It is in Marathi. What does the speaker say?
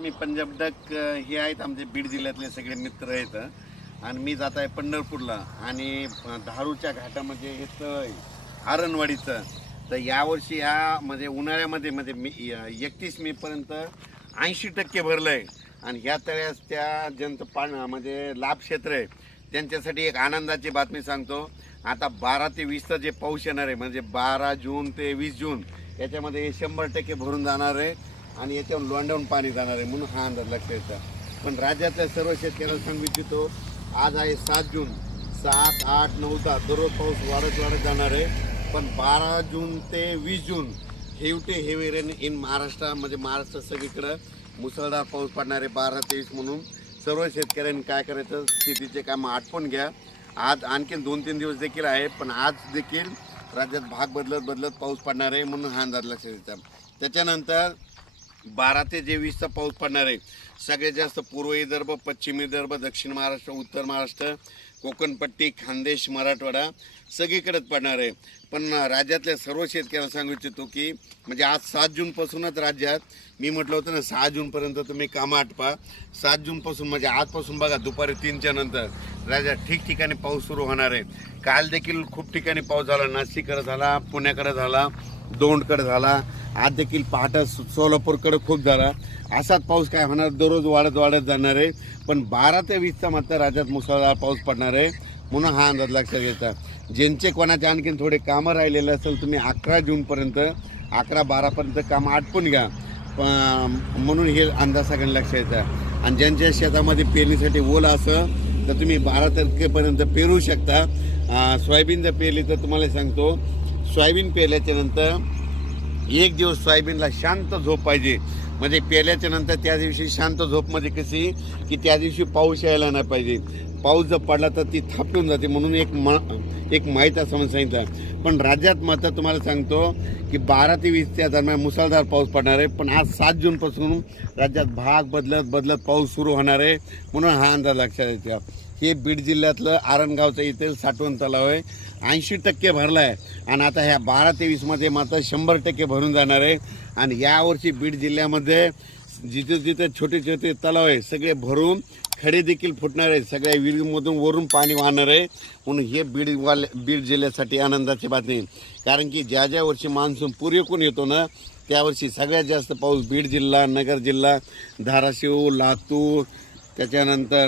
मी पंजाब डक हे आहेत आमचे बीड जिल्ह्यातले सगळे मित्र आहेत आणि मी जात आहे पंढरपूरला आणि धारूच्या घाटामध्ये हे तळ आहे आरणवाडीचं. तर यावर्षी ह्या म्हणजे उन्हाळ्यामध्ये म्हणजे मी 31 मे पर्यंत 80% भरलं आहे आणि ह्या तळ्यास त्या ज्यांचं म्हणजे लाभ क्षेत्र आहे त्यांच्यासाठी एक आनंदाची बातमी सांगतो. आता 12 ते 20चं जे पाऊस येणार आहे म्हणजे 12 जून ते 20 जून याच्यामध्ये 100% भरून जाणार आहे आणि याच्यावर लोंढवून पाणी जाणार आहे म्हणून हा अंदाज लक्षात येतो. पण राज्यातल्या सर्व शेतकऱ्यांना सांगू इच्छितो, आज आहे 7 जून, 7, 8, 9, 10 दररोज पाऊस वाढत जाणार आहे. पण 12 जून ते 20 जून हेवी रेन इन महाराष्ट्र म्हणजे महाराष्ट्र सगळीकडं मुसळधार पाऊस पडणार आहे 12 ते 20 म्हणून सर्व शेतकऱ्यांनी काय करायचं, शेतीचे कामं आटपून घ्या. आज आणखीन 2-3 दिवस देखील आहे पण आज देखील राज्यात भाग बदलत पाऊस पडणार आहे म्हणून हा अंदाज लक्षात येतात. त्याच्यानंतर 12 ते 20चा पाऊस पडणार आहे. सगळ्यात जास्त पूर्व विदर्भ, पश्चिम विदर्भ, दक्षिण महाराष्ट्र, उत्तर महाराष्ट्र, कोकणपट्टी, खानदेश, मराठवाडा सगळीकडेच पडणार आहे. पण राज्यातल्या सर्व शेतकऱ्यांना सांगू इच्छितो की म्हणजे आज 7 जूनपासूनच राज्यात मी म्हटलं होतं ना 6 जूनपर्यंत तुम्ही कामं आटपा. 7 जूनपासून म्हणजे आजपासून बघा दुपारी 3च्या नंतर राज्यात ठिकठिकाणी पाऊस सुरू होणार आहे. काल देखील खूप ठिकाणी पाऊस झाला, नाशिककडे झाला, पुण्याकडे झाला, दौंडकडे झाला, आज देखील पहाटे सोलापूरकडे खूप झाला. असाच पाऊस काय होणार, दररोज वाढत जाणार आहे. पण 12 ते 20चा मात्र राज्यात मुसळधार पाऊस पडणार आहे म्हणून हा अंदाज लक्षात घ्यायचा. ज्यांचे कोणाचे आणखीन थोडे कामं राहिलेले असेल तुम्ही 11 जूनपर्यंत 11-12पर्यंत कामं आटपून घ्या म्हणून हे अंदाज सगळ्यांना लक्षात येतं. आणि ज्यांच्या शेतामध्ये पेरणीसाठी ओल असं तर तुम्ही 12 तारखेपर्यंत पेरू शकता. सोयाबीन जर पेरली तर तुम्हाला सांगतो, सोयाबीन पेरल्याच्या नंतर 1 दिवस सोयाबीनला शांत झोप पाहिजे. म्हणजे पेरल्याच्या नंतर त्या दिवशी शांत झोप म्हणजे कशी की त्या दिवशी पाऊस यायला नाही पाहिजे. पाऊस जर पडला तर ती थापटून जाते म्हणून एक माहीत असं म्हणून सांगितलं. पण राज्यात मात्र तुम्हाला सांगतो की 12 ते 20च्या दरम्यान मुसळधार पाऊस पडणार आहे. पण आज 7 जूनपासून राज्यात भाग बदलत पाऊस सुरू होणार आहे म्हणून हा अंदाज लक्षात येतो. हे बीड जिल्ह्यातलं आरणगावचं इथे साठवण तलाव आहे, 80% भरला आहे आणि आता ह्या 12 ते 20मध्ये मात्र 100% भरून जाणार आहे. आणि यावर्षी बीड जिल्ह्यामध्ये जिथे छोटे तलाव आहे सगळे भरून खडे देखील फुटणार आहे, सगळ्या विहिरीमधून वरून पाणी वाहणार आहे म्हणून हे बीड जिल्ह्यासाठी आनंदाची बातमी. कारण की ज्या वर्षी मान्सून पूर्वेकडून येतो ना त्यावर्षी सगळ्यात जास्त पाऊस बीड जिल्हा, नगर जिल्हा, धाराशिव, लातूर, त्याच्यानंतर